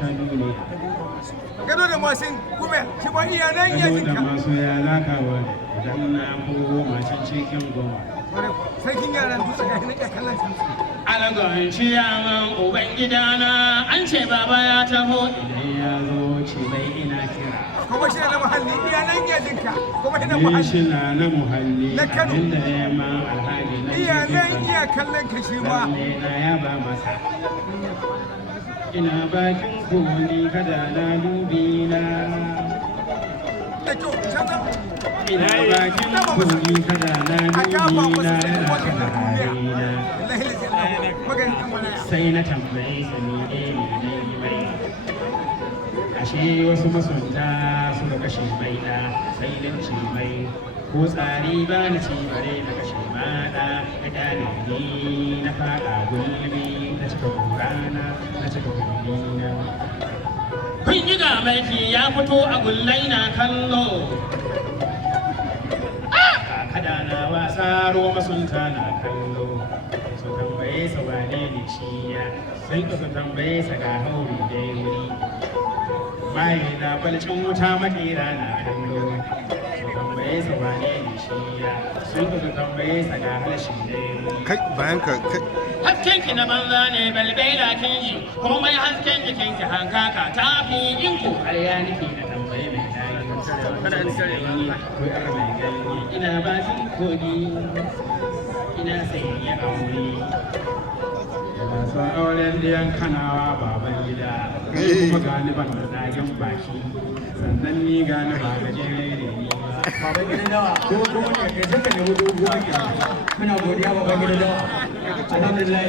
ta duniya gado da masin kuma shi ba iyalan ya gado da jinka masu yara kawai idan na koma can cikin goma sarkin yaran dutse ga hinin ya kallon shi alagon ciyaman ubangidana an ce baba ya taho idan ya zo ce bai ina kira kuma shi na muhalli iyalan ya jinka kuma shi na ni muhalli shi na muhalli Na Kano. abinda ya ma alhaji na iyalan iya kallon ka shi ma na ya ba masa ina bakin koli kada na dubi na da kyau canza ina bakin koli kada na a kafa dubi na masa yana sai kada wannan duniya harina wallahi lalle magana kan wala sai na tambaye sa ni ne mai ashe wasu masunta suka kashe mai da sai dan ce mai ko tsari ba na ci bare na kashe mada da dalibi na fada gulbi na cika kurana na cika kullina kun yi ga maiki ya fito a gullai na kallo kada na wasa ruwa masunta na kallo su tambaye sa wane ne shi ya sai ka su tambaye sa ga hauri dai wuri bayi na balcin wuta makera na kallo su tambaye sa wane ne shi ya sai ka su tambaye sa ga harshe dai wuri kai bayan ka kai hasken ki na banza ne balbela kin ji komai hasken jikin ki hankaka ta fi in ko har ya nufi na tambaye mai dai kada in sare ko yar mai gani ina bakin kogi ina sanya aure ina son auren diyan kanawa baban gida kuma gani ban da dagen baki sannan ni gani ba gajere ne ni baban gida dawa ko kuma ne kai suka nemi doguwa ke kana godiya baban gida dawa alhamdulillah